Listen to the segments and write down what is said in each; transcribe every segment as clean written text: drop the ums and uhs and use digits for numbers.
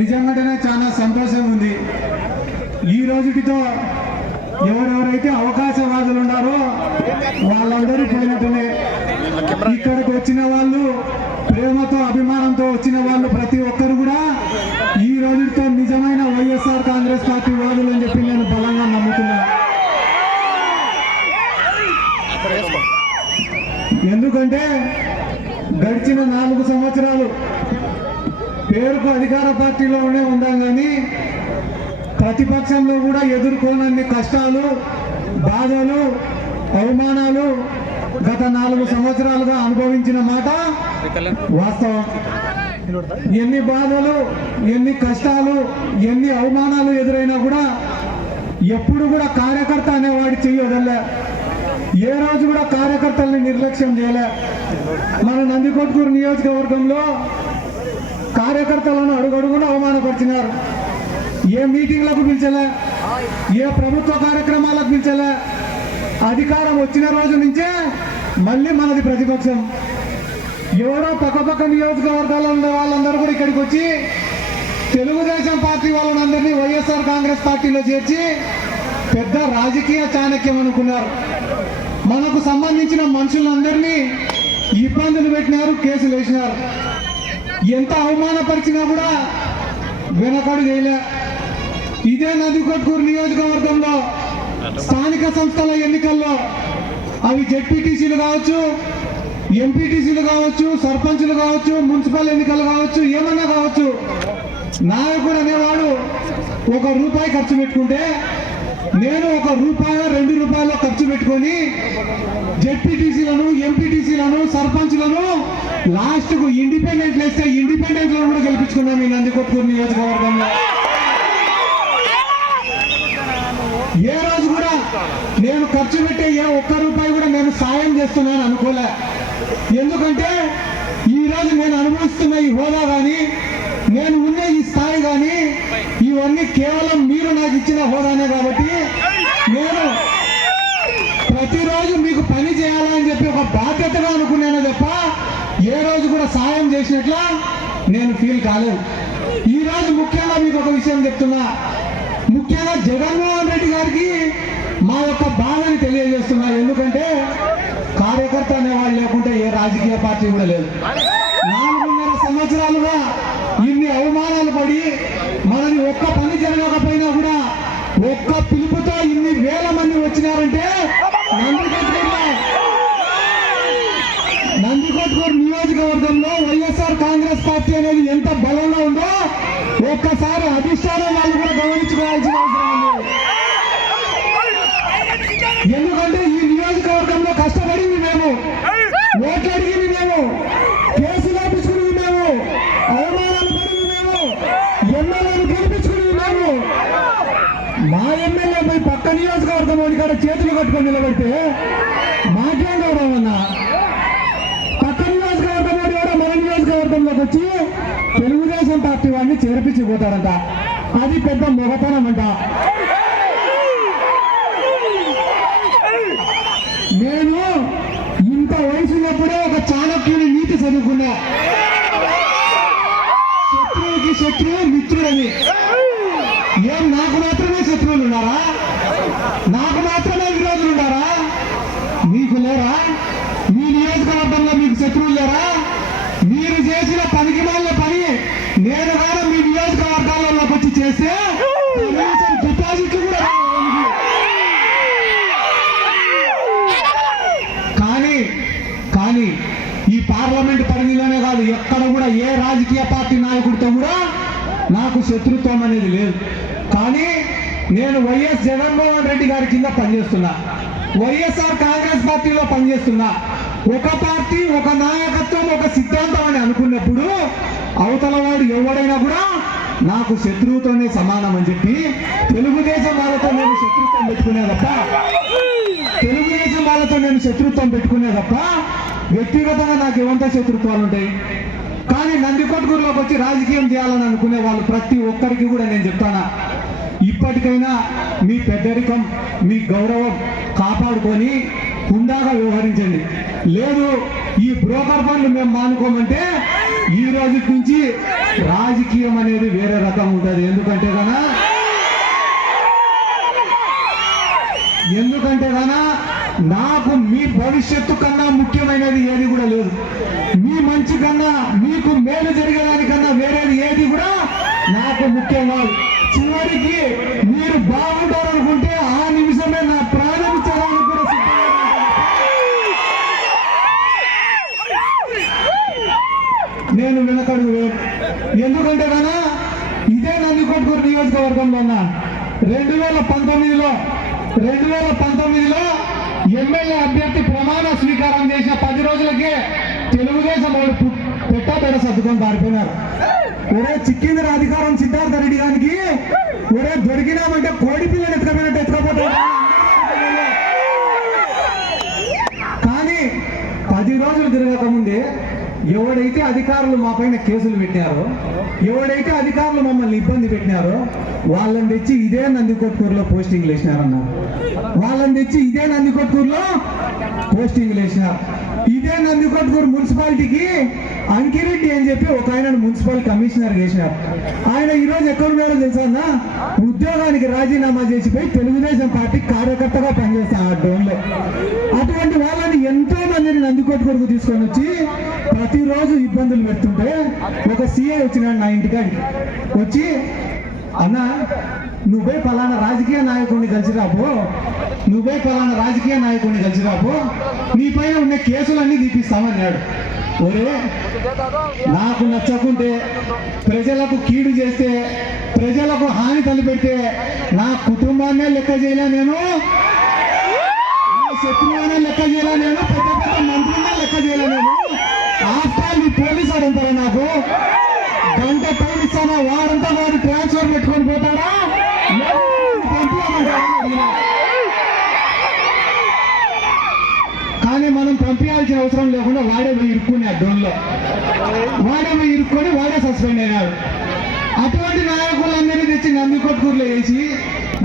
నిజంగానే చాలా సంతోషం ఉంది. ఈ రోజుటితో ఎవరెవరైతే అవకాశవాదులు ఉన్నారో వాళ్ళందరూ పోయినట్టునే. ఇక్కడికి వచ్చిన వాళ్ళు, ప్రేమతో అభిమానంతో వచ్చిన వాళ్ళు ప్రతి ఒక్కరు కూడా ఈ రోజుతో నిజమైన వైఎస్ఆర్ కాంగ్రెస్ పార్టీ వాదులు అని చెప్పి నేను బలంగా నమ్ముతున్నా. ఎందుకంటే గడిచిన 4 సంవత్సరాలు పేరుకు అధికార పార్టీలోనే ఉన్నాం, కానీ ప్రతిపక్షంలో కూడా ఎదుర్కోనన్ని కష్టాలు, బాధలు, అవమానాలు గత 4 సంవత్సరాలుగా అనుభవించిన మాట వాస్తవం. ఎన్ని బాధలు, ఎన్ని కష్టాలు, ఎన్ని అవమానాలు ఎదురైనా కూడా ఎప్పుడు కూడా కార్యకర్త అనేవాడి చెయ్యదల్లే. ఏ రోజు కూడా కార్యకర్తల్ని నిర్లక్ష్యం చేయలే. మన నందికొట్కూరు నియోజకవర్గంలో కార్యకర్తలను అడుగడుగున అవమానపరిచినారు. ఏ మీటింగ్లకు పిలిచలే, ఏ ప్రభుత్వ కార్యక్రమాలకు పిలిచలే. అధికారం వచ్చిన రోజు నుంచే మళ్ళీ మనది ప్రతిపక్షం. ఎవరో పక్కపక్క నియోజకవర్గాల్లో ఉన్న వాళ్ళందరూ కూడా ఇక్కడికి వచ్చి తెలుగుదేశం పార్టీ వాళ్ళందరినీ వైఎస్ఆర్ కాంగ్రెస్ పార్టీలో చేర్చి పెద్ద రాజకీయ చాణక్యం అనుకున్నారు. మనకు సంబంధించిన మనుషులందరినీ ఇబ్బందులు పెట్టినారు, కేసులు వేసినారు. ఎంత అవమానపరిచినా కూడా వెనకడు చేయలే. ఇదే నందికొట్కూరు నియోజకవర్గంలో స్థానిక సంస్థల ఎన్నికల్లో అవి జెడ్పీటీసీలు కావచ్చు, ఎంపీటీసీలు కావచ్చు, సర్పంచులు కావచ్చు, మున్సిపల్ ఎన్నికలు కావచ్చు, ఏమన్నా కావచ్చు, నాయకుడు అనేవాడు ₹1 ఖర్చు పెట్టుకుంటే నేను ₹1, ₹2 ఖర్చు పెట్టుకొని జెడ్పీటీసీలను, ఎంపీటీసీలను, సర్పంచ్లను లాస్ట్కు ఇండిపెండెంట్లు వేస్తే ఇండిపెండెంట్లను కూడా గెలిపించుకున్నాం ఈ నందికొట్కూరు నియోజకవర్గంలో. ఏ రోజు కూడా నేను ఖర్చు పెట్టే ₹1 కూడా నేను సాయం చేస్తున్నాను అనుకోలే. ఎందుకంటే ఈరోజు నేను అనుభవిస్తున్న ఈ హోదా కానీ, నేను ఉన్న ఈ స్థాయి కానీ ఇవన్నీ కేవలం మీరు నాకు ఇచ్చిన హోదానే. కాబట్టి నేను ప్రతిరోజు మీకు పని చేయాలని చెప్పి ఒక బాధ్యతగా అనుకున్నాను తప్ప ఏ రోజు కూడా సాయం చేసినట్లా నేను ఫీల్ కాలేదు. ఈరోజు ముఖ్యంగా మీకు ఒక విషయం చెప్తున్నా. ముఖ్యంగా జగన్మోహన్ రెడ్డి గారికి మా యొక్క బాధని తెలియజేస్తున్నా. ఎందుకంటే కార్యకర్త అనేవాళ్ళు లేకుంటే ఏ రాజకీయ పార్టీ కూడా లేదు. 4.5 సంవత్సరాలుగా ఇన్ని అవమానాలు పడి మనని ఒక్క పని జరగకపోయినా కూడా ఒక్క పిలుపుతో ఇన్ని వేల మంది వచ్చినారంటే నందికొట్కూరు నియోజకవర్గంలో వైఎస్ఆర్ కాంగ్రెస్ పార్టీ అనేది ఎంత బలంగా ఉందో ఒక్కసారి అధిష్టానం వాళ్ళు కూడా గమనించుకోవాల్సిన అవసరం ఉంది. ఎందుకంటే ఈ నియోజకవర్గంలో కష్టపడింది మేము, ఓట్లు అడిగింది మేము, కేసులు ఆపించుకునేది మేము, అవమానాలు పడింది మేము, ఎమ్మెల్యేలు గెలిపించుకునేది మేము. మా ఎమ్మెల్యే పోయి పక్క నియోజకవర్గం ఇక్కడ చేతులు కట్టుకొని నిలబడితే మాకేం గౌరవం అన్నా? పక్క నియోజకవర్గం కూడా మన నియోజకవర్గంలోకి వచ్చి తెలుగుదేశం పార్టీ వాడిని చేర్పించిపోతారంట. అది పెద్ద మొగతనం అంట. నేను ఇంత వయసున్నప్పుడే ఒక చాణక్యుని నీతి చదువుకున్నా. శత్రువుకి శత్రువు మిత్రుడని. ఏం నాకు మాత్రమే శత్రువులు ఉన్నారా? నాకు మాత్రమే విరోధులు ఉన్నారా? మీకు లేరా? మీ నియోజకవర్గంలో మీకు శత్రువులు లేరా? మీరు చేసిన పనికి మాలిన పని నేను కూడా మీ నియోజకవర్గాలలోకి వచ్చి చేస్తే డిపాజిట్లు కూడా కానీ ఈ పార్లమెంట్ పరిధిలోనే కాదు, ఎక్కడ కూడా ఏ రాజకీయ పార్టీ నాయకుడితో కూడా నాకు శత్రుత్వం అనేది లేదు. కానీ నేను వైఎస్ జగన్మోహన్ రెడ్డి గారి కింద పనిచేస్తున్నా, వైఎస్ఆర్ కాంగ్రెస్ పార్టీలో పనిచేస్తున్నా. ఒక పార్టీ, ఒక నాయకత్వం, ఒక సిద్ధాంతం అని అనుకున్నప్పుడు అవతల వాడు ఎవడైనా కూడా నాకు శత్రువుతోనే సమానం అని చెప్పి తెలుగుదేశం వాళ్ళతో నేను శత్రుత్వం పెట్టుకునే తప్ప వ్యక్తిగతంగా నాకు ఏమంతా శత్రుత్వాలు ఉంటాయి. కానీ నందికొట్కూరులోకి వచ్చి రాజకీయం చేయాలని అనుకునే వాళ్ళు ప్రతి ఒక్కరికి కూడా నేను చెప్తానా, ఇప్పటికైనా మీ పెద్దరికం, మీ గౌరవం కాపాడుకొని హుందాగా వ్యవహరించండి. లేదు ఈ బ్రోకర్ పనులు మేము మానుకోమంటే ఈ రోజు నుంచి రాజకీయం అనేది వేరే రకం ఉంటుంది. ఎందుకంటే నాకు మీ భవిష్యత్తు కన్నా ముఖ్యమైనది ఏది కూడా లేదు. మీ మంచి కన్నా, మీకు మేలు జరిగేదానికన్నా వేరేది ఏది కూడా నాకు ముఖ్యం కాదు. చివరికి మీరు బాగుంటారనుకుంటే ఆ నిమిషమే నా ప్రాణం ఇచ్చేదానికి కూడా నేను వెనకడుగు వేయను. ఎందుకంటే ఇదే నందికొట్కూరు నియోజకవర్గంలో ఉన్న 2019లో ఎమ్మెల్యే అభ్యర్థి ప్రమాణ స్వీకారం చేసిన 10 రోజులకే తెలుగుదేశం వాళ్ళు పెట్ట సర్దుకొని పారిపోయినారు. ఒరే చిక్కిందర అధికారం సిద్ధార్థ రెడ్డి గారికి, ఒరే దొరికినామంటే కోడి పిల్లని ఎత్తుకపోయినట్టు ఎత్తుకపోతారు. కానీ 10 రోజులు తిరగకముందే ఎవడైతే అధికారులు మా పైన కేసులు పెట్టారో, ఎవడైతే అధికారులు మమ్మల్ని ఇబ్బంది పెట్టినారో వాళ్ళని తెచ్చి ఇదే నందికొట్కూరులో పోస్టింగ్లు వేసినారన్నారు. ఇదే నందికొట్కూరు మున్సిపాలిటీకి అంకిరెడ్డి అని చెప్పి ఒక ఆయన మున్సిపల్ కమిషనర్ చేసినారు. ఆయన ఈరోజు ఎక్కడ ఉన్నాడో తెలుసా అన్న? ఉద్యోగానికి రాజీనామా చేసిపోయి తెలుగుదేశం పార్టీ కార్యకర్తగా పనిచేస్తాను ఆ డోన్లో. అటువంటి వాళ్ళని ఎంతో మందిని నందికొట్కూరుకు తీసుకొని వచ్చి ప్రతిరోజు ఇబ్బందులు పెడుతుంటే ఒక సీఐ వచ్చినాడు నా ఇంటికాడికి. వచ్చి అన్న నువ్వే పలానా రాజకీయ నాయకుడిని కలిసి రాబో, నీ పైన ఉన్న కేసులన్నీ తీపిస్తామన్నాడు. ఒరే నాకు నచ్చకుంటే, ప్రజలకు కీడు చేస్తే, ప్రజలకు హాని తలపెడితే నా కుటుంబాన్నే లెక్క చేయలే నేను, శత్రువునే లెక్క చేయలే నేను, పెద్ద పెద్ద మంత్రులనే లెక్క చేయలే నేను. ఆఫ్టర్ నీ పోలీసు అంటారా? నాకు గంట టైం ఇస్తానా? వారంతా వాడు ట్రాన్స్ఫర్ పెట్టుకొని పోతాడా? కానీ మనం పంపించాల్సిన అవసరం లేకుండా వాడే పోయి ఇరుక్కుని ఆ డోన్లో వాడే సస్పెండ్ అయినాడు. అటువంటి నాయకులందరినీ తెచ్చి నందికొట్కూరులో వేసి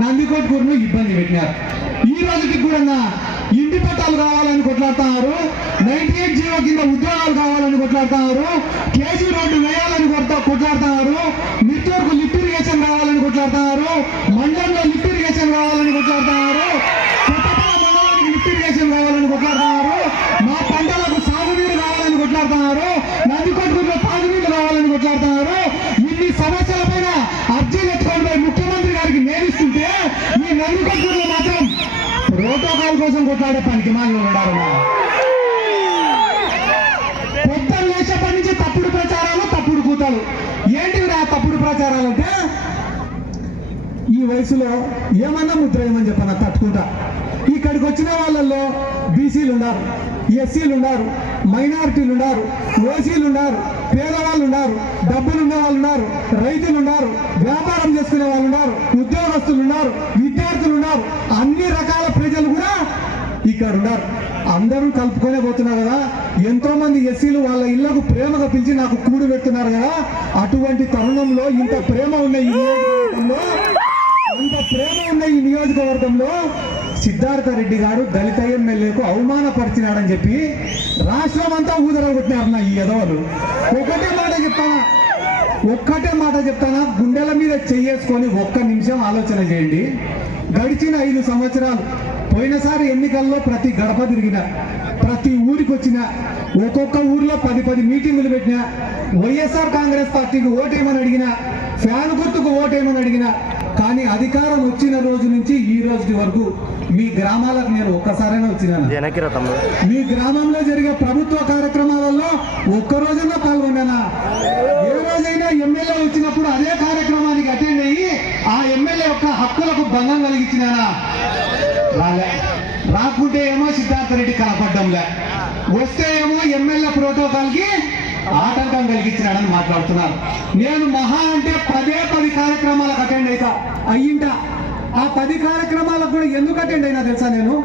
నందికొట్కూరును ఇబ్బంది పెట్టినారు. ఈ రోజుకి కూడా ఇంటి పట్టాలు కావాలని కొట్లాడుతున్నారు, 98 జీవో కింద ఉద్యోగాలు కావాలని కొట్లాడుతున్నారు, కేజీ రోడ్డు వేయాలని కొట్లాడుతున్నారు, మిర్చూరుకు లిఫ్ట్ ఇరిగేషన్ కావాలని కొట్లాడుతున్నారు, మండలంలో లిఫ్ట్ ఇరిగేషన్ కావాలని కొట్లాడుతున్నారు, మండలానికి లిఫ్ట్ ఇరిగేషన్ కావాలని కొట్లాడుతున్నారు, మా పంటలకు సాగునీరు కావాలని కొట్లాడుతున్నారు, నందికొట్కూరులో తాగునీరు కావాలని కొట్లాడుతున్నారు. ఇన్ని సమస్యల పైన అర్జీలు ఎత్తుకొని పోయి ముఖ్యమంత్రి గారికి నేరిస్తుంటే ఈ నందికొట్కూరులో మాత్రం ప్రోటోకాల్ కోసం కొట్లాడే పనికి మాలు ఉన్నాడు. పొద్దున్న లేచేపటి నుంచి తప్పుడు ప్రచారాలు, తప్పుడు కూతాలు. ఏంటివి ఆ తప్పుడు ప్రచారాలు అంటే, ఈ వయసులో ఏమన్నా ముద్ర ఏమని చెప్పన్నా తట్టుకుంటా. ఇక్కడికి వచ్చిన వాళ్ళల్లో బీసీలు ఉన్నారు, ఎస్సీలు ఉన్నారు, మైనారిటీలు ఉన్నారు, ఓసీలు ఉన్నారు, పేదవాళ్ళు ఉన్నారు, డబ్బులు ఉన్న వాళ్ళు ఉన్నారు, రైతులు ఉన్నారు, వ్యాపారం చేసుకునే వాళ్ళు ఉన్నారు, ఉద్యోగస్తులు ఉన్నారు, విద్యార్థులు ఉన్నారు, అన్ని రకాల ప్రజలు కూడా ఇక్కడ ఉన్నారు. అందరూ కలుపుకొనే పోతున్నారు కదా. ఎంతో మంది ఎస్సీలు వాళ్ళ ఇళ్లకు ప్రేమగా పిలిచి నాకు కూడు పెడుతున్నారు కదా. అటువంటి తరుణంలో ఇంత ప్రేమ ఉన్న ఈ నియోజకవర్గంలో సిద్ధార్థ రెడ్డి గారు దళిత ఎమ్మెల్యేకు అవమానపరిచినాడని చెప్పి రాష్ట్రం అంతా ఊదరగొట్టినారు నా ఈ ఎదవలు. ఒక్కటే మాట చెప్తానా, గుండెల మీద చెయ్యేసుకొని ఒక్క నిమిషం ఆలోచన చేయండి. గడిచిన 5 సంవత్సరాలు, పోయినసారి ఎన్నికల్లో ప్రతి గడప తిరిగిన, ప్రతి ఊరికి వచ్చిన, ఒక్కొక్క ఊర్లో 10 మీటింగులు పెట్టిన, వైఎస్ఆర్ కాంగ్రెస్ పార్టీకి ఓటేయమని అడిగిన, ఫ్యాన్ గుర్తుకు ఓటేయమని అడిగిన, కానీ అధికారం వచ్చిన రోజు నుంచి ఈ రోజు వరకు మీ గ్రామాలకు నేను ఒక్కసారైనా వచ్చినాను. మీ గ్రామంలో జరిగే ప్రభుత్వ కార్యక్రమాలలో ఒక్కరోజైనా పాల్గొన్నానా? ఏ రోజైనా ఎమ్మెల్యే వచ్చినప్పుడు అదే కార్యక్రమానికి అటెండ్ అయ్యి ఆ ఎమ్మెల్యే యొక్క హక్కులకు భంగం కలిగించినానా? రాకుంటే ఏమో సిద్ధార్థ రెడ్డి కనపడ్డంలే, వస్తే ఏమో ఎమ్మెల్యే ప్రోటోకాల్ కి ఆటంకం కలిగించినాడని మాట్లాడుతున్నారు. నేను మహా అంటే 10 కార్యక్రమాలకు అటెండ్ అయ్యింటా. ఆ 10 కార్యక్రమాలకు కూడా ఎందుకు అటెండ్ అయినా తెలుసా? నేను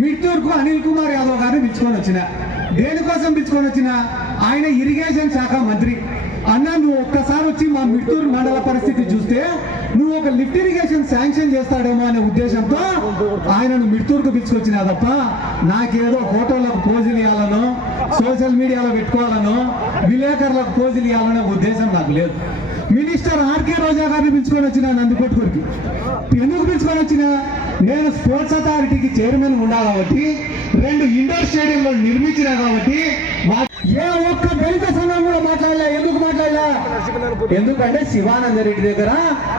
మిర్చూర్కు అనిల్ కుమార్ యాదవ్ గారిని పిలుచుకొని వచ్చిన. దేనికోసం పిలుచుకొని వచ్చిన? ఆయన ఇరిగేషన్ శాఖ మంత్రి. అన్న నువ్వు ఒక్కసారి వచ్చి మా మిట్టూరు మండల పరిస్థితి చూస్తే నువ్వు ఒక లిఫ్ట్ ఇరిగేషన్ శాంక్షన్ చేస్తాడేమో అనే ఉద్దేశంతో ఆయనను మిట్టూరుకు పిలుచుకొచ్చినా తప్ప నాకేదో ఫోటోలకు పోజులు ఇవ్వాలనో సోషల్ మీడియాలో పెట్టుకోవాలనో విలేకరులకు పోజులు ఇవ్వాలనే ఉద్దేశం నాకు లేదు. మినిస్టర్ ఆర్కే రోజా గారిని పిలుచుకొని వచ్చిన నందికొట్కూరుకి. ఎందుకు పిలుచుకొని వచ్చిన? నేను స్పోర్ట్స్ అథారిటీకి చైర్మన్ ఉన్నా కాబట్టి 2 ఇండోర్ స్టేడియంలు నిర్మించినా కాబట్టి ఏ ఒక్క దళిత సంఘం కూడా మాట్లాడలే. ఎందుకు మాట్లాడలే? ఎందుకంటే శివానంద రెడ్డి దగ్గర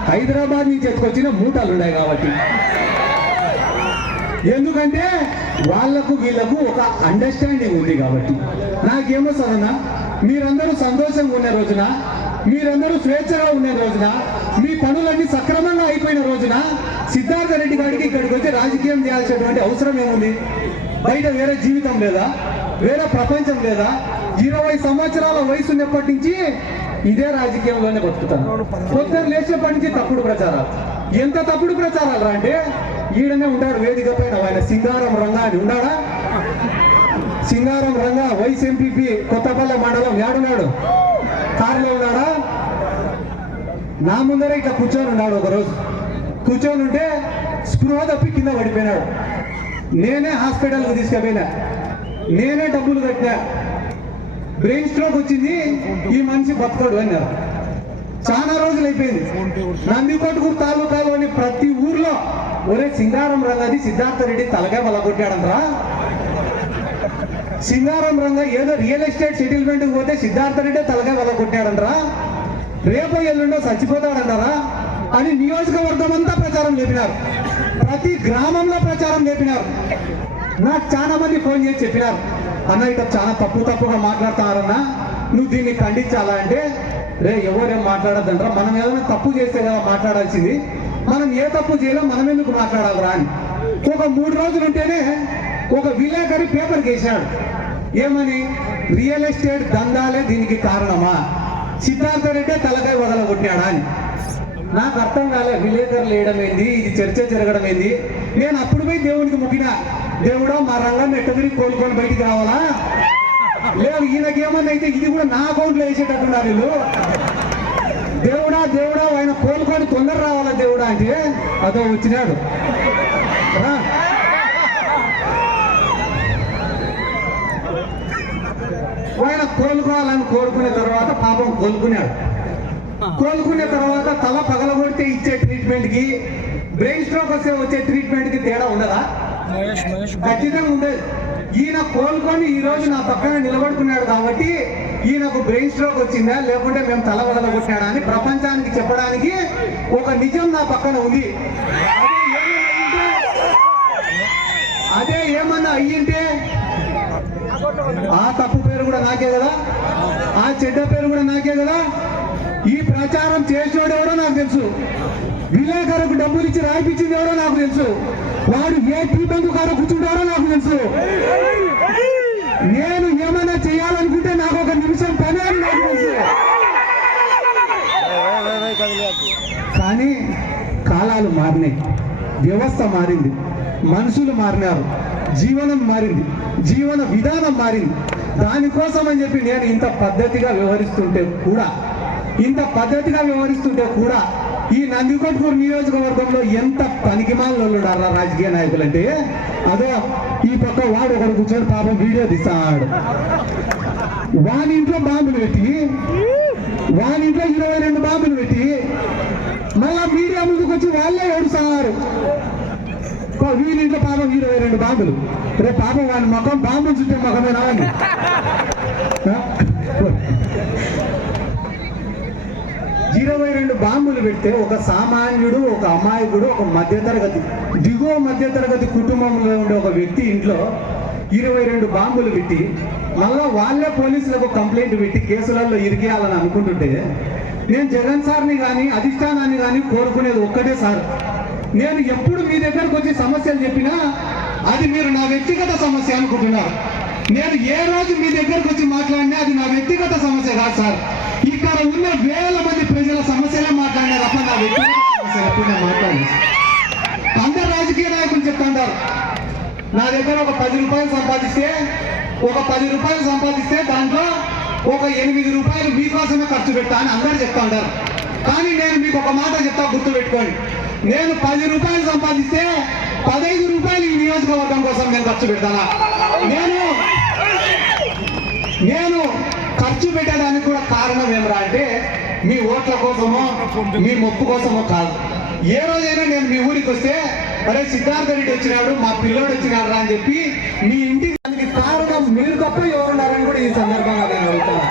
హైదరాబాద్ నుంచి ఎత్తుకొచ్చిన మూటలు ఉన్నాయి కాబట్టి. ఎందుకంటే వాళ్లకు వీళ్లకు ఒక అండర్స్టాండింగ్ ఉంది కాబట్టి. నాకేమో సరన్నా, మీరందరూ సంతోషంగా ఉన్న రోజున, మీరందరూ స్వేచ్ఛగా ఉండే రోజున, మీ పనులన్నీ సక్రమంగా అయిపోయిన రోజున సిద్ధార్థ రెడ్డి గారికి ఇక్కడికి వచ్చి రాజకీయం చేయాల్సినటువంటి అవసరం ఏముంది? బయట వేరే జీవితం లేదా? వేరే ప్రపంచం లేదా? 20 సంవత్సరాల వయసు ఉన్నప్పటి నుంచి ఇదే రాజకీయంలోనే బతుకుతాను. పొద్దున లేచినప్పటి నుంచి తప్పుడు ప్రచారాలు. ఎంత తప్పుడు ప్రచారాలు రా అంటే ఈడనే ఉంటాడు వేదిక పైన, ఆయన సింగారం రంగా అని ఉన్నాడా? సింగారం రంగా వైస్ ఎంపీపీ కొత్తపల్లె మండలం ఏడున్నాడు? కారులో ఉన్నాడా? నా ముందరే ఇట్లా కూర్చొని ఉన్నాడు. ఒకరోజు కూర్చొని ఉంటే స్పృహ తప్పి కింద పడిపోయినాడు. నేనే హాస్పిటల్కి తీసుకుపోయినా, నేనే డబ్బులు కట్టినా. బ్రెయిన్ స్ట్రోక్ వచ్చింది, ఈ మనిషి బతకడు అన్నారు. చాలా రోజులు అయిపోయింది. నందికొట్కూరు తాలూకాలోని ప్రతి ఊర్లో ఒరే సింగారం రంగది సిద్ధార్థ రెడ్డి తలకాయ బలగొట్టాడంట్రా, సింగారం రంగ ఏదో రియల్ ఎస్టేట్ సెటిల్మెంట్ పోతే సిద్ధార్థ రెడ్డి తలకాయ బలగొట్టాడంట్రా, రేపో ఎల్లుండో చచ్చిపోతాడంటారా అని నియోజకవర్గం అంతా ప్రచారం లేపినారు. ప్రతి గ్రామంలో ప్రచారం లేపినారు. నాకు చాలా మంది ఫోన్ చేసి చెప్పినారు, అన్న ఇట్లా చాలా తప్పుగా మాట్లాడుతున్నారన్నా, నువ్వు దీన్ని ఖండించాలా అంటే, రే ఎవరేం మాట్లాడద్దంటారా, మనం ఏదైనా తప్పు చేస్తే కదా మాట్లాడాల్సింది, మనం ఏ తప్పు చేయలేం, మనం ఎందుకు మాట్లాడాలరా అని. ఒక 3 రోజులు ఉంటేనే ఒక విలేకరి పేపర్కి వేసాడు, ఏమని? రియల్ ఎస్టేట్ దందాలే దీనికి కారణమా, సిద్ధార్థ రెడ్డి తలకాయ వదలగొట్టాడా అని. నాకు అర్థం కాలే, విలేకరులు వేయడం ఏంది, ఇది చర్చ జరగడం ఏంది. నేను అప్పుడు పోయి దేవునికి మొక్కినా, దేవుడా మా రంగాన్ని ఎట్ట తిరిగి కోలుకొని బయటికి రావాలా, లేదు ఈయనకేమన్నా అయితే ఇది కూడా నా అకౌంట్లో వేసేటట్టున్నారు వీళ్ళు, దేవుడా దేవుడా ఆయన కోలుకొని తొందర రావాలా దేవుడా అంటే, అదో వచ్చినాడు. ఆయన కోలుకోవాలని కోరుకునే తర్వాత పాపం కోలుకున్నాడు. కోలుకునే తర్వాత తల పగలగొడితే ఇచ్చే ట్రీట్మెంట్ కి, బ్రెయిన్ స్ట్రోక్ వస్తే వచ్చే ట్రీట్మెంట్ కి తేడా ఉండదా? ఖచ్చితంగా ఉండదు. ఈయన కోలుకొని ఈ రోజు నా పక్కన నిలబడుకున్నాడు కాబట్టి ఈయనకు బ్రెయిన్ స్ట్రోక్ వచ్చిందా లేకుంటే మేము తల వదలగొట్టాడా అని ప్రపంచానికి చెప్పడానికి ఒక నిజం నా పక్కన ఉంది. అదే ఏమన్నా అయ్యింటే ఆ తప్పు పేరు కూడా నాకే కదా, ఆ చెడ్డ పేరు కూడా నాకే కదా. ఈ ప్రచారం చేసినోడు ఎవడో నాకు తెలుసు, విలేకరులకు డబ్బులు ఇచ్చి రాయిపించింది ఎవడో నాకు తెలుసు, వాడు ఏ టీ బంకు కాడ కూర్చుంటాడో నాకు తెలుసు. నేను ఏమైనా చేయాలనుకుంటే నాకు ఒక నిమిషం పని అని నాకు తెలుసు. కానీ కాలాలు మారినాయి, వ్యవస్థ మారింది, మనుషులు మారినారు, జీవనం మారింది, జీవన విధానం మారింది. దానికోసం అని చెప్పి నేను ఇంత పద్ధతిగా వ్యవహరిస్తుంటే కూడా ఈ నందికొట్కూరు నియోజకవర్గంలో ఎంత పనికిమాలొల్లుడారా రాజకీయ నాయకులు అంటే, అదో ఈ పక్క వాడు ఒకడు కూర్చొని పాపం వీడియో తీస్తాడు, వాని ఇంట్లో బాంబులు పెట్టి, వాని ఇంట్లో 22 బాంబులు పెట్టి మళ్ళా మీడియా ముందుకు వచ్చి వాళ్ళే ఏడుస్తున్నారు. వీళ్ళింట్లో పాపం 22 బాంబులు, రేపు పాపం వాని ముఖం బాంబులు చుట్టే ముఖమేనా అని. 22 బాంబులు పెడితే ఒక సామాన్యుడు, ఒక అమాయకుడు, ఒక దిగువ మధ్యతరగతి కుటుంబంలో ఉండే ఒక వ్యక్తి ఇంట్లో 22 బాంబులు పెట్టి మళ్ళా వాళ్ళే పోలీసులకు కంప్లైంట్ పెట్టి కేసులలో ఇరికేయాలని అనుకుంటుంటే, నేను జగన్ సార్ని కానీ అధిష్టానాన్ని కానీ కోరుకునేది ఒక్కటే సార్, నేను ఎప్పుడు మీ దగ్గరకు వచ్చి సమస్యలు చెప్పినా అది మీరు నా వ్యక్తిగత సమస్య అనుకుంటున్నారు. నేను ఏ రోజు మీ దగ్గరకు వచ్చి మాట్లాడినా అది నా వ్యక్తిగత సమస్య కాదు సార్. ఇక్కడ ఉన్న వేల మంది ప్రజల సమస్యలే మాట్లాడినా తప్ప నా వ్యక్తిగత సమస్యలు ఎప్పుడు నేను మాట్లాడలేదు. అందరు రాజకీయ నాయకులు చెప్తుంటారు, నా దగ్గర ఒక 10 రూపాయలు సంపాదిస్తే దాంట్లో ఒక 8 రూపాయలు మీకోసమే ఖర్చు పెట్టా అని అందరూ చెప్తా ఉంటారు. కానీ నేను మీకు ఒక మాట చెప్తా, గుర్తు పెట్టుకోండి. నేను 10 రూపాయలు సంపాదిస్తే 15 రూపాయలు ఈ నియోజకవర్గం కోసం నేను ఖర్చు పెడతానా? నేను ఖర్చు పెట్టడానికి కూడా కారణం ఏమరా అంటే మీ ఓట్ల కోసమో మీ మొప్పు కోసమో కాదు. ఏ రోజైనా నేను మీ ఊరికి వస్తే అరే సిద్ధార్థ రెడ్డి వచ్చినాడు, మా పిల్లోడు వచ్చినాడు అని చెప్పి మీ ఇంటికి దానికి కారణం మీరు తప్ప ఎవరున్నారని కూడా ఈ సందర్భంగా నేను అడుగుతాను.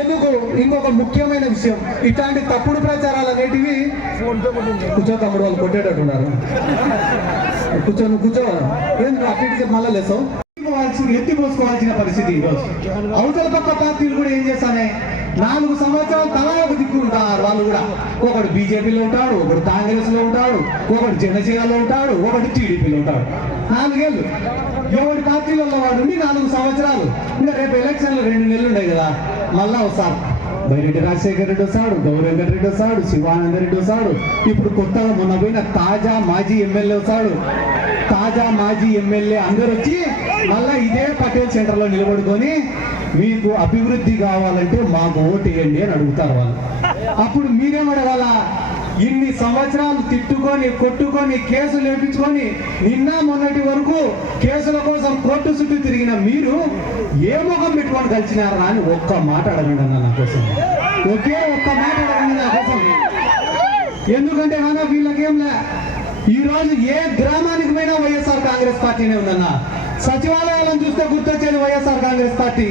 ఎందుకు? ఇంకొక ముఖ్యమైన విషయం, ఇట్లాంటి తప్పుడు ప్రచారాలు అనేటివి కూర్చో తమ్ముడు వాళ్ళు కొట్టేటట్టున్నారు. కూర్చో ఏంటి అటు మళ్ళా లేసావు ఎత్తిపోసుకోవాల్సిన పరిస్థితి ఈరోజు. అవతల పక్క పార్టీలు కూడా ఏం చేస్తానే 4 సంవత్సరాలు తలా ఒక దిక్కు ఉంటారు వాళ్ళు కూడా. ఒకడు బీజేపీలో ఉంటాడు, ఒకడు కాంగ్రెస్ లో ఉంటాడు, ఒకడు జనసేనలో ఉంటాడు, ఒకడు టీడీపీలో ఉంటాడు. 4 ఏళ్ళు ఎవరి పార్టీలలో వాడు 4 సంవత్సరాలు. ఇంకా రేపు ఎలక్షన్లు 2 నెలలు ఉన్నాయి కదా, మళ్ళా వస్తారు. బైరెడ్డి రాజశేఖర రెడ్డి వస్తాడు, గౌరవేంద్ర రెడ్డి వస్తాడు, శివానంద రెడ్డి వస్తాడు. ఇప్పుడు కొత్తగా మొన్న పోయిన తాజా మాజీ ఎమ్మెల్యే వస్తాడు. తాజా మాజీ ఎమ్మెల్యే అందరూ వచ్చి మళ్ళా ఇదే పటేల్ సెంటర్లో నిలబడుకొని మీకు అభివృద్ధి కావాలంటే మాకు ఓటు వేయండి అని అడుగుతారు వాళ్ళు. అప్పుడు మీరేమడగాల? ఇన్ని సంవత్సరాలు తిట్టుకొని కొట్టుకొని కేసులు వేయించుకొని నిన్న మొన్నటి వరకు కేసుల కోసం కోర్టు చుట్టూ తిరిగిన మీరు ఏ ముఖం పెట్టుకొని కలిసినారా అని ఒక్క మాట అడగండి అన్న నా కోసం. ఒకే ఒక్క మాట అడగండి నా కోసం. ఎందుకంటే అన్న వీళ్ళకేంలే ఈరోజు ఏ గ్రామానికి పోయినా వైఎస్ఆర్ కాంగ్రెస్ పార్టీనే ఉందన్న. సచివాలయాలను చూస్తే గుర్తొచ్చేది వైఎస్ఆర్ కాంగ్రెస్ పార్టీ,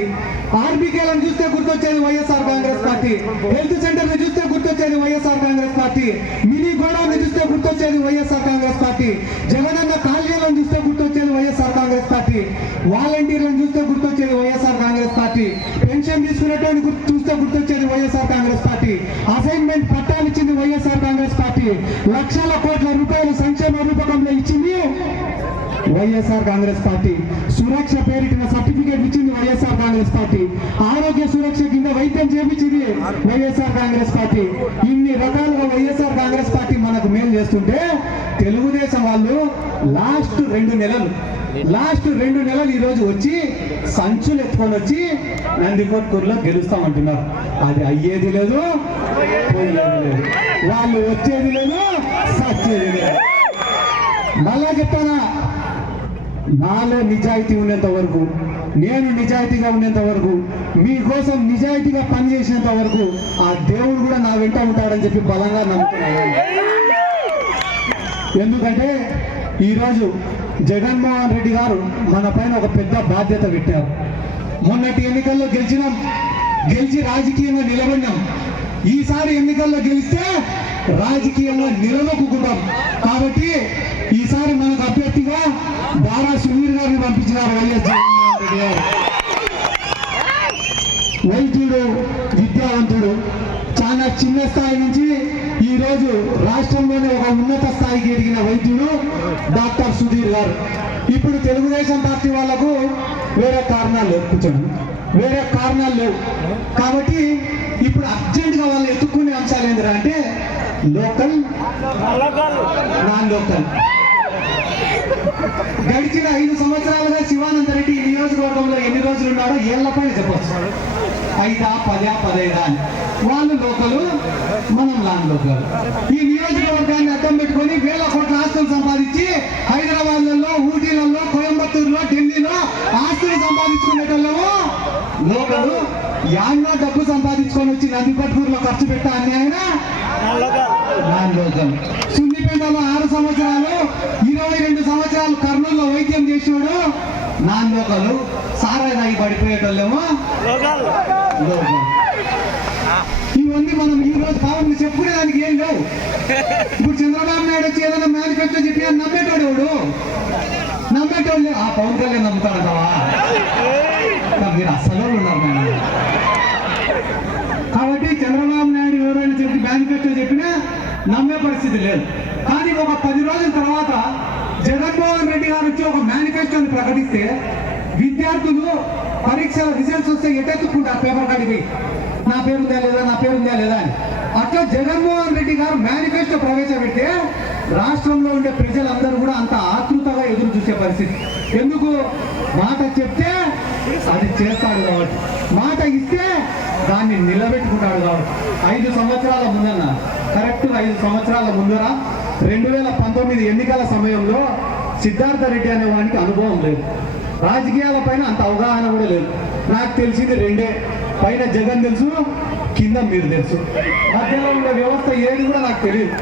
ఆర్బీకేలను చూస్తే గుర్తొచ్చేది YSR Congress party, health centre ని చూస్తే గుర్తొచ్చేది YSR Congress party, mini godown చూస్తే గుర్తొచ్చేది వైఎస్ఆర్ కాంగ్రెస్ పార్టీ, జగనన్న కాలనీలను చూస్తే గుర్తొచ్చేది వైఎస్ఆర్ కాంగ్రెస్ పార్టీ, వాలంటీర్లను చూస్తే గుర్తొచ్చేది వైఎస్ఆర్ కాంగ్రెస్ పార్టీ, పెన్షన్ తీసుకునేటువంటి చూస్తే గుర్తొచ్చేది వైఎస్ఆర్ కాంగ్రెస్ పార్టీ, అసైన్మెంట్ పట్టాలు ఇచ్చింది వైఎస్ఆర్ కాంగ్రెస్ పార్టీ, లక్షల కోట్ల రూపాయలు సంక్షేమ రూపకంలో ఇచ్చింది వైఎస్ఆర్ కాంగ్రెస్ పార్టీ, సురక్ష పేరిటిన సర్టిఫికేట్ ఇచ్చింది వైఎస్ఆర్ కాంగ్రెస్ పార్టీ, ఆరోగ్య సురక్ష కింద వైద్యం చేపించింది వైఎస్ఆర్ కాంగ్రెస్ పార్టీ. ఇన్ని రకాలుగా వైఎస్ఆర్ కాంగ్రెస్ పార్టీ మనకు మేలు చేస్తుంటే తెలుగుదేశం వాళ్ళు లాస్ట్ 2 నెలలు ఈ రోజు వచ్చి సంచులు ఎత్తుకొని వచ్చి నందికొట్కూరులో గెలుస్తామంటున్నారు. అది అయ్యేది లేదు, పోయేది లేదు, వాళ్ళు వచ్చేది లేదు, సచ్చేది లేదు. మళ్ళా చెప్తానా, నాలో నిజాయితీ ఉన్నంత వరకు, నేను నిజాయితీగా ఉన్నంత వరకు, మీకోసం నిజాయితీగా పనిచేసినంత వరకు ఆ దేవుడు కూడా నా వెంట ఉంటాడని చెప్పి బలంగా నమ్ముతున్నాను. ఎందుకంటే ఈరోజు జగన్మోహన్ రెడ్డి గారు మన పైన ఒక పెద్ద బాధ్యత పెట్టారు. మొన్నటి ఎన్నికల్లో గెలిచి రాజకీయంగా నిలబడినాం. ఈసారి ఎన్నికల్లో గెలిస్తే రాజకీయంగా నిలదొక్కుంటాం. కాబట్టి ఈసారి మనకు అభ్యర్థిగా దారా సునీర్ గారిని పంపించినారు వైఎస్ జగన్మోహన్ రెడ్డి గారు. వైద్యుడు, విద్యావంతుడు, చాలా చిన్న స్థాయి నుంచి ఈ రోజు రాష్ట్రంలోనే ఒక ఉన్నత స్థాయికి ఎదిగిన వైద్యుడు డాక్టర్ సుధీర్ గారు. ఇప్పుడు తెలుగుదేశం పార్టీ వాళ్లకు వేరే కారణాలు లేవు, కూర్చోండి, వేరే కారణాలు లేవు. కాబట్టి ఇప్పుడు అర్జెంటుగా వాళ్ళు ఎత్తుక్కునే అంశాలు ఏంటంటే అంటే లోకల్, నాన్ లోకల్. గడిచిన 5 సంవత్సరాలుగా శివానంద రెడ్డి ఈ నియోజకవర్గంలో ఎన్ని రోజులు ఉన్నాడో ఏళ్లపైన చెప్పచ్చు. 5, 10, 15 అని. వాళ్ళు లోకలు, మనం నాన్ లోకల్. ఈ నియోజకవర్గాన్ని అడ్డం పెట్టుకొని వేల కోట్ల ఆస్తులు సంపాదించి హైదరాబాద్లలో, ఊటీలలో, కోయంబత్తూరులో, ఢిల్లీలో ఆస్తులు సంపాదించుకునేటోళ్ళము లోకలు. యాన్నో డబ్బు సంపాదించుకొని వచ్చి నందికొట్కూరులో ఖర్చు పెట్టా అన్యాయన నాన్ లోకల్. సున్నిపేటలో 6 సంవత్సరాలు, 22 సంవత్సరాలు కర్నూలులో వైద్యం చేసినాడు నాన్ లోకలు. సారా దాగి పడిపోయేటోళ్ళేమో లోకల్. ఇవన్నీ మనం ఈ రోజు కావాలని చెప్పుకునేదానికి ఏం లేవు. ఇప్పుడు చంద్రబాబు నాయుడు వచ్చి ఏదైనా మేనిఫెస్టో చెప్పి నమ్మేటోడు ఎవడు? నమ్మేటోళ్ళు ఆ పవన్ కళ్యాణ్ నమ్ముతాడంటావా? మీరు అస్సలు ఉన్నారు. కాబట్టి చంద్రబాబు నాయుడు ఎవరైనా చెప్పి మేనిఫెస్టో చెప్పినా నమ్మే పరిస్థితి లేదు. కానీ ఒక 10 రోజుల తర్వాత జగన్మోహన్ రెడ్డి గారు వచ్చి ఒక మేనిఫెస్టోని ప్రకటిస్తే విద్యార్థులు పరీక్షల రిజల్ట్స్ వస్తే ఎటెత్తుకుంటారు పేపర్ కాడికి, నా పేరుందా లేదా, నా పేరుందా లేదా అని. అట్లా జగన్మోహన్ రెడ్డి గారు మేనిఫెస్టో ప్రవేశపెడితే రాష్ట్రంలో ఉండే ప్రజలందరూ కూడా అంత ఆతృతగా ఎదురు చూసే పరిస్థితి. ఎందుకు? మాట చెప్తే అది చేస్తాడు కాబట్టి, మాట ఇస్తే దాన్ని నిలబెట్టుకుంటాడు కాబట్టి 5 సంవత్సరాల ముందన్న, కరెక్ట్గా 5 సంవత్సరాల ముందర 2019 ఎన్నికల సమయంలో సిద్ధార్థ రెడ్డి అనే వానికి అనుభవం లేదు, రాజకీయాల పైన అంత అవగాహన కూడా లేదు. నాకు తెలిసింది రెండే, పైన జగన్ తెలుసు, కింద మీరు తెలుసు, మధ్యలో ఉండే వ్యవస్థ ఏది కూడా నాకు తెలియదు.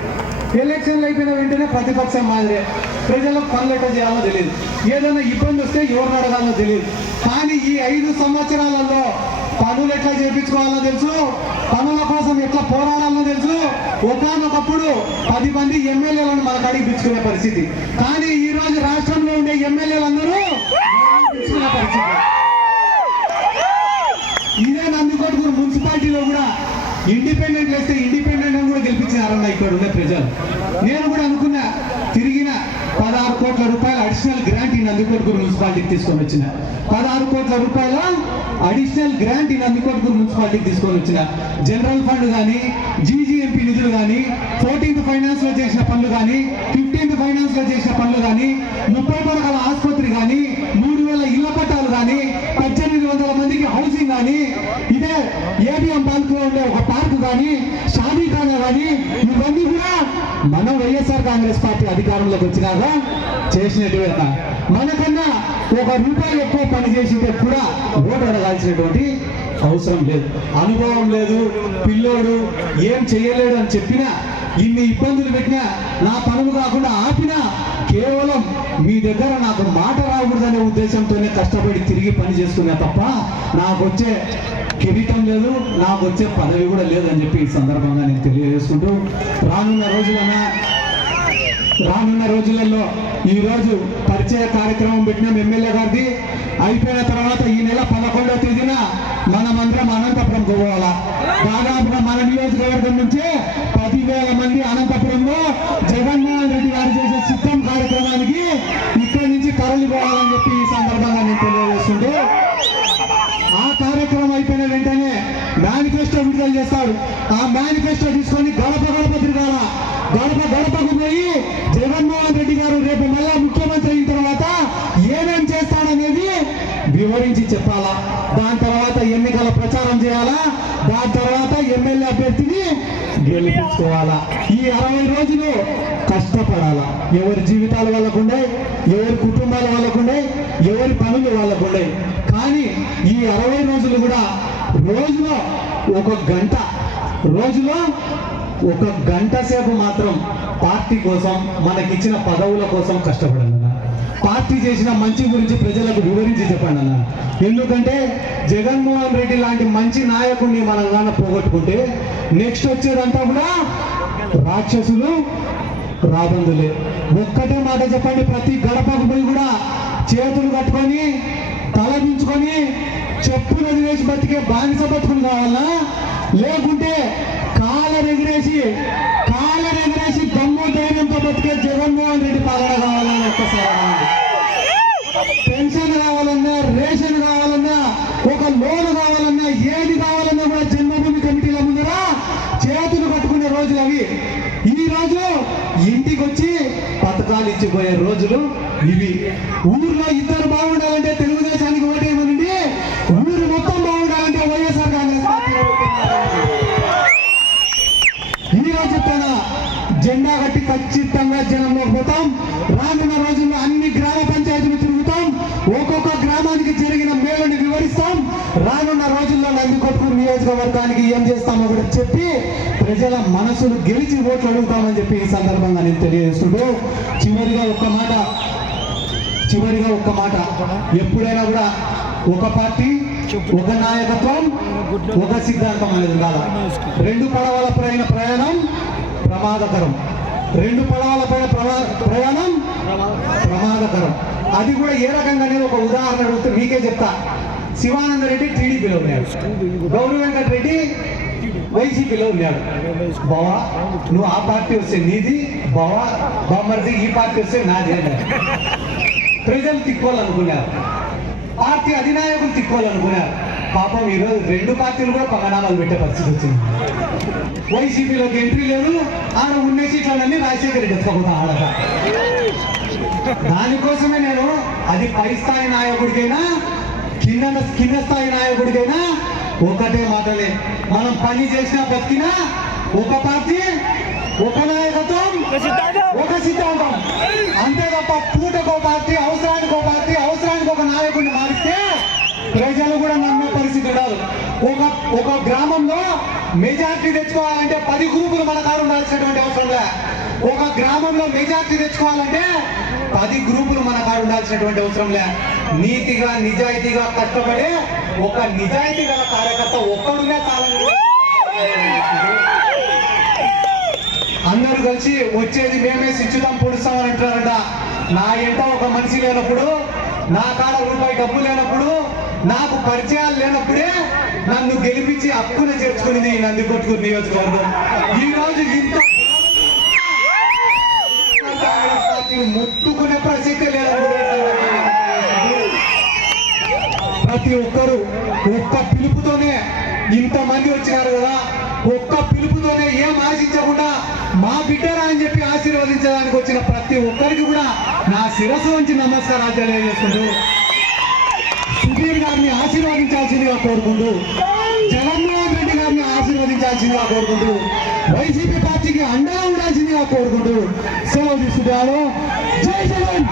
ఎలక్షన్లు అయిపోయిన వెంటనే ప్రతిపక్షం మాదిరే, ప్రజలకు పనులు ఎట్లా చేయాలో తెలియదు, ఏదైనా ఇబ్బంది వస్తే ఎవరిని అడగాలో తెలియదు. కానీ ఈ 5 సంవత్సరాలలో పనులు ఎట్లా చేయించుకోవాలో తెలుసు, పనుల కోసం ఎట్లా పోరాడాలో తెలుసు. ఒకనొకప్పుడు 10 మంది ఎమ్మెల్యేలను మన కాడికి పిలుచుకునే పరిస్థితి, కానీ ఈ రోజు రాష్ట్రంలో ఉండే ఎమ్మెల్యేలందరూ పిలుచుకునే పరిస్థితి. ఇదే నందికొట్కూరు మున్సిపాలిటీలో కూడా ఇండిపెండెంట్ వేస్తే ఇండిపెండెంట్ కూడా గెలిపించినారన్న ఇక్కడ ఉండే ప్రజలు. నేను కూడా అనుకున్నా, తిరిగిన 16 కోట్ల రూపాయల అడిషనల్ గ్రాంట్ ఈ నందికొట్కూరు మున్సిపాలిటీకి తీసుకొని వచ్చిన, 16 కోట్ల రూపాయల అడిషనల్ గ్రాంట్ ఈ నందికొట్కూరు మున్సిపాలిటీకి తీసుకొని వచ్చిన. జనరల్ ఫండ్ కానీ, జీజీఎంపీ నిధులు కానీ, 14th ఫైనాన్స్ లో చేసిన పనులు కానీ, 15th ఫైనాన్స్ లో చేసిన పనులు కానీ, 30 పడకల ఆసుపత్రి కానీ, 3000 ఇళ్ల పట్టాలు కానీ, 1800 మందికి హౌసింగ్ కానీ, ఇదే ఏబిఎం పార్క్ లో ఉండే ఒక పార్క్ కానీ, షాదీఖానా కానీ, ఇవన్నీ కూడా మన వైఎస్ఆర్ కాంగ్రెస్ పార్టీ అధికారంలోకి వచ్చినాక చేసినట్టుగా. మనకన్నా ₹1 ఎక్కువ పని చేసింటే కూడా ఓటు అడగాల్సినటువంటి అవసరం లేదు, అనుభవం లేదు, పిల్లోడు ఏం చేయలేడు అని చెప్పినా, ఇన్ని ఇబ్బందులు పెట్టినా, నా పనులు కాకుండా ఆపినా, కేవలం మీ దగ్గర నాకు మాట రాకూడదనే ఉద్దేశంతోనే కష్టపడి తిరిగి పని చేసుకున్నా తప్ప నాకు వచ్చే కిరీటం లేదు, నాకు వచ్చే పదవి కూడా లేదు అని చెప్పి ఈ సందర్భంగా నేను తెలియజేసుకుంటూ, రానున్న రోజులలో ఈరోజు పరిచయ కార్యక్రమం పెట్టినాం ఎమ్మెల్యే గారిది. అయిపోయిన తర్వాత ఈ నెల 11వ తేదీన మనమందరం అనంతపురం పోవాలా. దాదాపుగా మన నియోజకవర్గం నుంచే 10,000 మంది అనంతపురంలో జగన్మోహన్ రెడ్డి గారు చేసే సిద్ధం కార్యక్రమానికి ఇక్కడి నుంచి తరలిపోవాలని చెప్పి ఈ సందర్భంగా నేను తెలియజేస్తుంటూ, ఆ కార్యక్రమం అయిపోయిన వెంటనే మేనిఫెస్టో విడుదల చేస్తాడు. ఆ మేనిఫెస్టో తీసుకొని గడప గడప తిరగాల, గడప గడపకు పోయి జగన్మోహన్ రెడ్డి గారు రేపు మళ్ళా ముఖ్యమంత్రి అయిన తర్వాత ఏమేం చేస్తాడనేది వివరించి చెప్పాలా. దాని తర్వాత ఎన్నికల ప్రచారం చేయాలా, దాని తర్వాత ఎమ్మెల్యే అభ్యర్థిని గెలిపించుకోవాలా. ఈ 60 రోజులు కష్టపడాలా. ఎవరి జీవితాలు వాళ్ళకుండే, ఎవరి కుటుంబాల వాళ్ళకుండే, ఎవరి పనులు వాళ్ళకుండే. కానీ ఈ 60 రోజులు కూడా రోజులో ఒక గంట సేపు మాత్రం పార్టీ కోసం, మనకిచ్చిన పదవుల కోసం కష్టపడాలన్న, పార్టీ చేసిన మంచి గురించి ప్రజలకు వివరించి చెప్పండి అన్న. ఎందుకంటే జగన్మోహన్ రెడ్డి లాంటి మంచి నాయకుడిని మనం గాన పోగొట్టుకుంటే నెక్స్ట్ వచ్చేదంతా కూడా రాక్షసులు, రాబందులే. ఒక్కటే మాట చెప్పండి, ప్రతి గడపకు పోయి కూడా చేతులు కట్టుకొని తలదించుకొని చెప్పులు వదిలేసి బతికే బానిస బతుకులు కావాలా, లేకుంటే కాలరెగిరేసి దమ్ము ధైర్యంతో బతికే జగన్మోహన్ రెడ్డి పాలన కావాలని ఒక్కసారి. పెన్షన్ కావాలన్నా, రేషన్ కావాలన్నా, ఒక లోన్ కావాలన్నా, ఏది కావాలన్నా కూడా జన్మభూమి కమిటీల ముందర చేతులు కట్టుకునే రోజులు అవి. ఈ రోజు ఇంటికి వచ్చి పథకాలు ఇచ్చిపోయే రోజులు ఇవి. ఊర్లో ఇద్దరు బాగుండాలంటే తెలుగుదేశానికి ఓటేయమనండి, ఊరు మొత్తం బాగుండాలంటే వైఎస్ఆర్ కాంగ్రెస్ పార్టీ. ఈ రోజు తన జెండా కట్టి ఖచ్చితంగా జనంలోకి పోతాం. రానున్న రోజుల్లో అన్ని గ్రామ పంచాయతీలు తిరుగుతాం, ఒక్కొక్క గ్రామానికి జరిగిన మేలుని వివరిస్తాం. రానున్న రోజుల్లో నందికొట్కూరు నియోజకవర్గానికి ఏం చేస్తామో కూడా చెప్పి ప్రజల మనసులు గెలిచి ఓట్లు అడుగుతామని చెప్పి ఈ సందర్భంగా నేను తెలియజేస్తుంటూ, చివరిగా ఒక్క మాట, ఎప్పుడైనా కూడా ఒక పార్టీ, ఒక నాయకత్వం, ఒక సిద్ధాంతం అనేది ఉండాలి. 2 పడవల పైన ప్రయాణం ప్రమాదకరం, 2 పడవల పైన ప్రయాణం ప్రమాదకరం. అది కూడా ఏ రకంగా నేను ఒక ఉదాహరణ అడుగుతూ మీకే చెప్తా. శివానంద రెడ్డి టీడీపీలో ఉన్నాడు, గౌరవ వెంకటరెడ్డి వైసీపీలో ఉన్నాడు. బావా నువ్వు ఆ పార్టీ వస్తే నీది, బావా బామ్మర్ది ఈ పార్టీ వస్తే నాది అన్నారు. ప్రజలు తిక్కోవాలనుకున్నారు, పార్టీ అధినాయకులు తిక్కోవాలనుకున్నారు. పాపం ఈరోజు 2 పార్టీలు కూడా పంగనామాలు పెట్టే పరిస్థితి వచ్చింది. వైసీపీలోకి ఎంట్రీ లేదు, ఆడ ఉన్న సీట్లన్నీ రాజశేఖర రెడ్డి ఎత్తుకోతా ఆడక. దానికోసమే నేను అది పై స్థాయి నాయకుడికైనా కింద స్థాయి నాయకుడికైనా ఒకటే మాటలే, మనం పని చేసినా బతికినా ఒక పార్టీ, ఒక నాయకత్వం, ఒక సిద్ధాంతం, అంతే తప్ప పూటకో పార్టీ, అవసరానికి ఒక నాయకుడిని మారిస్తే ప్రజలు కూడా నమ్మే పరిస్థితి ఉండదు. ఒక గ్రామంలో మెజార్టీ తెచ్చుకోవాలంటే 10 గ్రూపులు మన కారు ఉండాల్సినటువంటి అవసరం లే. ఒక గ్రామంలో మెజార్టీ తెచ్చుకోవాలంటే 10 గ్రూపులు మన కారు ఉండాల్సినటువంటి అవసరం లే. నీతిగా నిజాయితీగా కష్టపడే ఒక నిజాయితీ గల కార్యకర్త ఒక్కడునే చాలని అందరూ కలిసి వచ్చేది మేమే సిచ్చుతాం పొడుస్తామని అంటారట. నా ఎంట ఒక మనిషి లేనప్పుడు, నా కాడ రూపాయి డబ్బు లేనప్పుడు, నాకు పరిచయాలు లేనప్పుడే నన్ను గెలిపించి హక్కును చేర్చుకునేది నందికొట్కూరు నియోజకవర్గం. ఈ రోజు ఇంత ముట్టుకునే ప్రసక్తి లేదు. ప్రతి ఒక్కరు ఒక్క పిలుపుతోనే ఇంతమంది వచ్చినారు కదా, ఒక్క పిలుపుతోనే ఏం ఆశించకుండా మా బిడ్డరా అని చెప్పి ఆశీర్వదించడానికి వచ్చిన ప్రతి ఒక్కరికి కూడా నా శిరస్సు నుంచి నమస్కారాలు తెలియజేసుకుంటూ సుధీర్ గారిని ఆశీర్వదించాల్సిందిగా కోరుకుంటూ, జగన్మోహన్ రెడ్డి గారిని ఆశీర్వదించాల్సిందిగా కోరుకుంటూ, వైసీపీ పార్టీకి అండగా ఉండాల్సిందిగా కోరుకుంటూ సెలవు తీసుకుంటాను. జై జగన్.